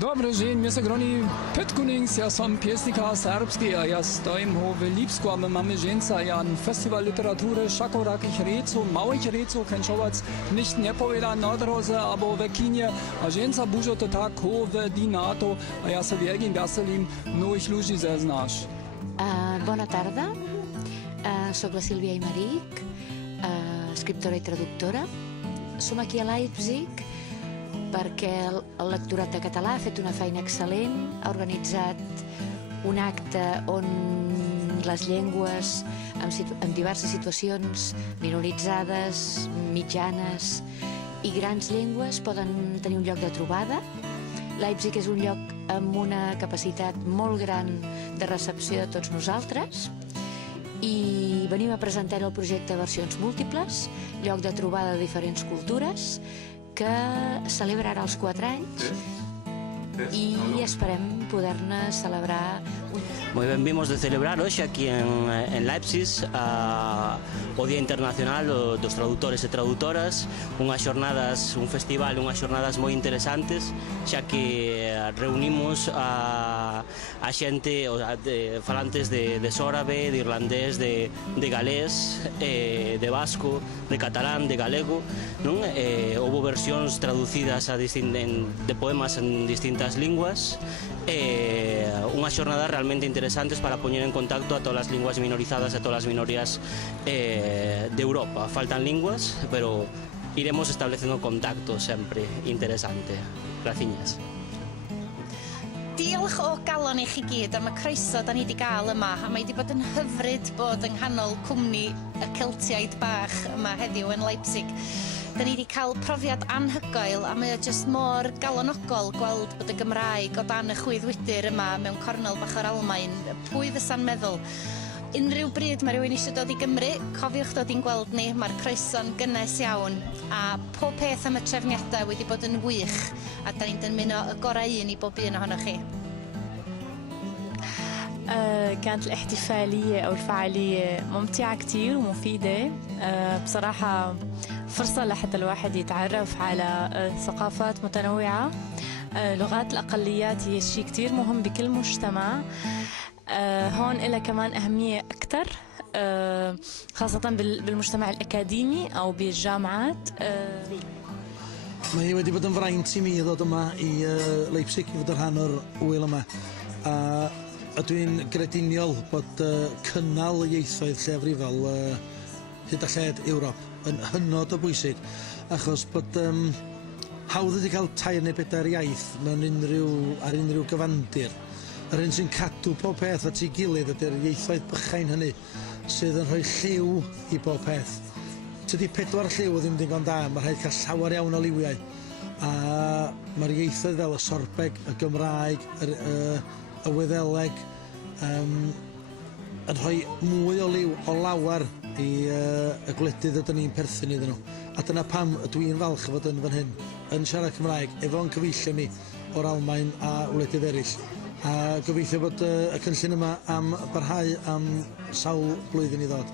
Dobry dzień, mnie groni Petkunings, ja som pjesnika serbski, a ja stojim w Lipsku, a my mamy żeńca, ja festiwal literatury szakorakich reców, małych reców, kęczowac, nicht nie powieda na drodze, albo w kinie, a żeńca bużo to tak, w dinato, a ja se wielkim weselim nowych ludzi zeznasz. Bona tarda, soc la Sílvia Aymeric, escriptora i traductora. Som aquí a Leipzig perquè el lectorat de català ha fet una feina excel·lent, ha organitzat un acte on les llengües en diverses situacions minoritzades, mitjanes i grans llengües poden tenir un lloc de trobada. Leipzig és un lloc amb una capacitat molt gran de recepció de tots nosaltres i venim a presentar el projecte Versions Múltiples, lloc de trobada de diferents cultures, que celebra ara els 4 anys i esperem poder-ne celebrar Moi ben, vimos de celebrar hoxe aquí en Leipzig o Día Internacional dos Traductores e Traductoras, unhas xornadas, un festival, unhas xornadas moi interesantes, xa que reunimos a xente falantes de sórabe, de irlandés, de galés, de vasco, de catalán, de galego, non? Houve versións traducidas de poemas en distintas linguas, unhas xornadas realmente interesantes para poñer en contacto a todas as linguas minorizadas e todas as minorías de Europa. Faltan linguas, pero iremos establecendo contacto sempre interesante. Graciñas. Diolch o galon i chi gyd am y croeso da ni wedi gael yma, a mae wedi bod yn hyfryd bod yng nghanol cwmni y Celtiaid bach yma heddiw yn Leipzig. Da ni wedi cael profiad anhygoel a mae o jyst mor galonogol gweld bod y Gymraeg o dan y chwyddwydyr yma mewn cornel bach o'r Almaen. Pwy fysa'n meddwl? Unrhyw bryd mae rhywun eisiau dod i Gymru, cofiwch dod i'n gweld ni, mae'r croeso'n gynnes iawn a pob peth am y trefniadau wedi bod yn wych a da ni'n dymuno y gorau un i bob un ohonoch chi. كانت الاحتفالية أو الفعالية ممتعة كتير ومفيدة. بصراحة فرصة لحتى الواحد يتعرف على ثقافات متنوعة. لغات الأقليات هي شيء كتير مهم بكل مجتمع. هون إلها كمان أهمية أكتر خاصة بالمجتمع الأكاديمي أو بالجامعات. Mae wedi bod yn fraint i mi ddod yma i Leipzig i fod yn rhan o'r wyl yma. A dwi'n grediniol bod cynnal y ieithoedd lleafrifol hyd a lled Ewrop yn hynod o bwysig, achos bod hawdd wedi cael 2 neu 4 iaith mewn ar unrhyw gyfandir. Yr un sy'n cadw pob peth at ei gilydd ydy'r ieithoedd bychain hynny sydd yn rhoi lliw i bob peth. Tydi 4 lliw ddim digon da, mae rhaid cael llawer iawn o liwiau. A mae'r ieithoedd fel y Sorbeg, y Gymraeg, y Wyddeleg yn rhoi mwy o liw o lawar i y gwledydd ydyn ni'n perthyn iddyn nhw. A dyna pam dwi'n falch fod yn fan hyn, yn siarad Cymraeg, efo'n cyfeillio mi o'r Almaen a wledydd eraill. A gobeithio bod y cynllun yma am barhau am sawl blwyddyn i ddod.